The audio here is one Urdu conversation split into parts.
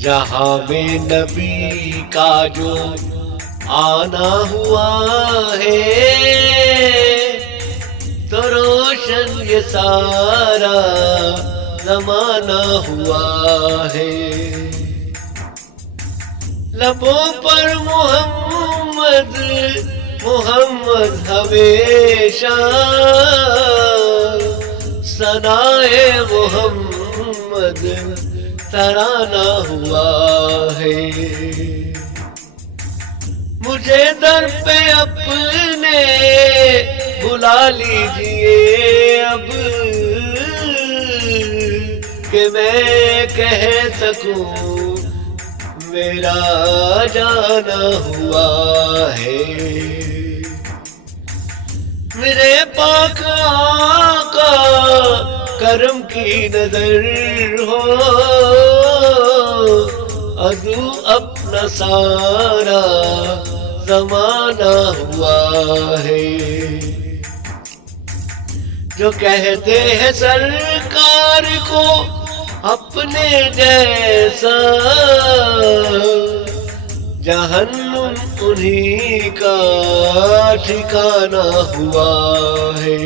جہاں میں نبی کا جو آنا ہوا ہے تو روشن یہ سارا زمانہ ہوا ہے. لبوں پر محمد محمد ہمیشہ ثنائے محمد ترانہ ہوا ہے. مجھے در پہ اپنے بلا لیجئے اب کہ میں کہہ سکوں میرا جانا ہوا ہے. میرے پاک آقا کرم کی نظر ہو عدو اپنا سارا زمانہ ہوا ہے. جو کہتے ہیں سرکار کو اپنے جیسا جہنم انہی کا ٹھکانہ ہوا ہے.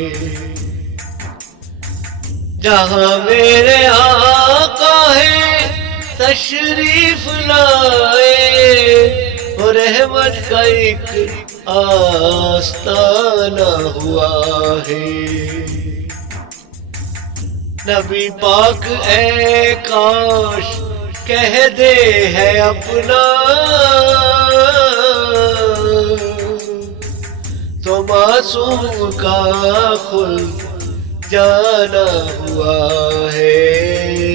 جہاں میرے آقا ہے تشریف لائے وہ رحمت کا ایک آستانہ ہوا ہے. نبی پاک اے کاش کہہ دے ہے اپنا تو معصوم کا خلد جانا ہوا ہے.